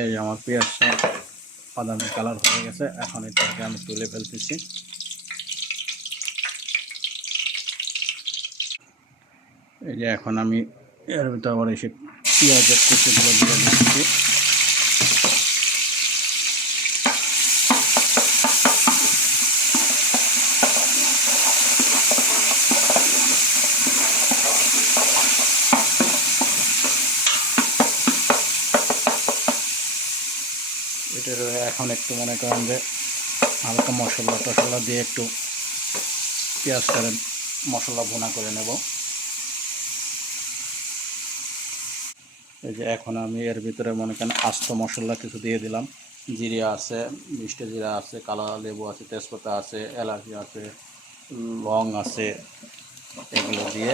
এই যে আমার পেঁয়াজটা বাদামি কালার হয়ে গেছে। এখন এটাকে আমি তুলে ফেলতেছি। এই যে এখন আমি এর ভিতরে আবার এসে পেঁয়াজের কুচিগুলো দিয়ে দিচ্ছি। এটার এখন একটু মনে করেন যে হালকা মশলা টশলা দিয়ে একটু পেঁয়াজটারে মশলা ভুনা করে নেব। এই যে এখন আমি এর ভিতরে মনে করেন আস্ত মশলা কিছু দিয়ে দিলাম। জিরা আছে, মিষ্টি জিরা আছে, কালো লেবু আছে, তেজপাতা আছে, এলাচি আছে, লং আছে, এগুলো দিয়ে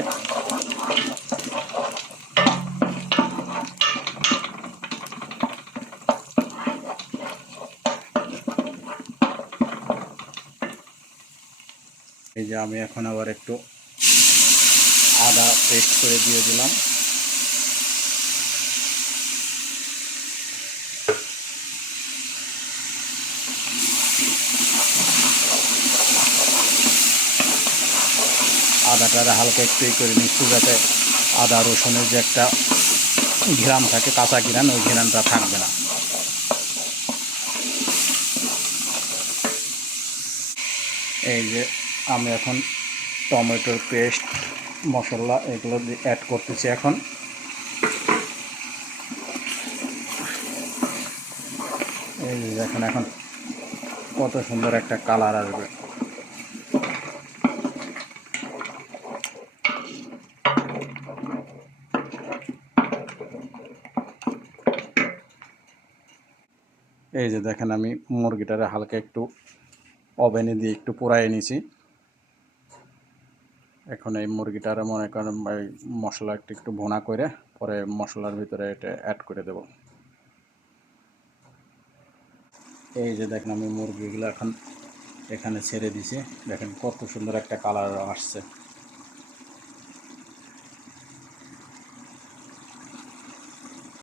এই যে আমি এখন আবার একটু আদা পেস্ট করে দিয়ে দিলাম। আদাটা হালকা একটু করে নিচ্ছি যাতে আদা রসুনের যে একটা ঘ্রাণ থাকে, কাঁচা ঘ্রাণ, ওই ঘ্রাণটা থাকবে না। এই যে আমি এখন টমেটোর পেস্ট, মশলা এগুলো অ্যাড করতেছি। এখন এই যে দেখেন এখন কত সুন্দর একটা কালার আসবে। এই যে দেখেন আমি মুরগিটারে হালকা একটু ওভেনে দিয়ে একটু পোড়ায় নিয়েছি। এখন এই মুরগিটারে মনে করেন মশলা একটু ভুনা করে পরে মশলার ভিতরে এটা অ্যাড করে দেব। এই যে দেখেন আমি মুরগিগুলো এখন এখানে ছেড়ে দিছি। দেখেন কত সুন্দর একটা কালার আসছে।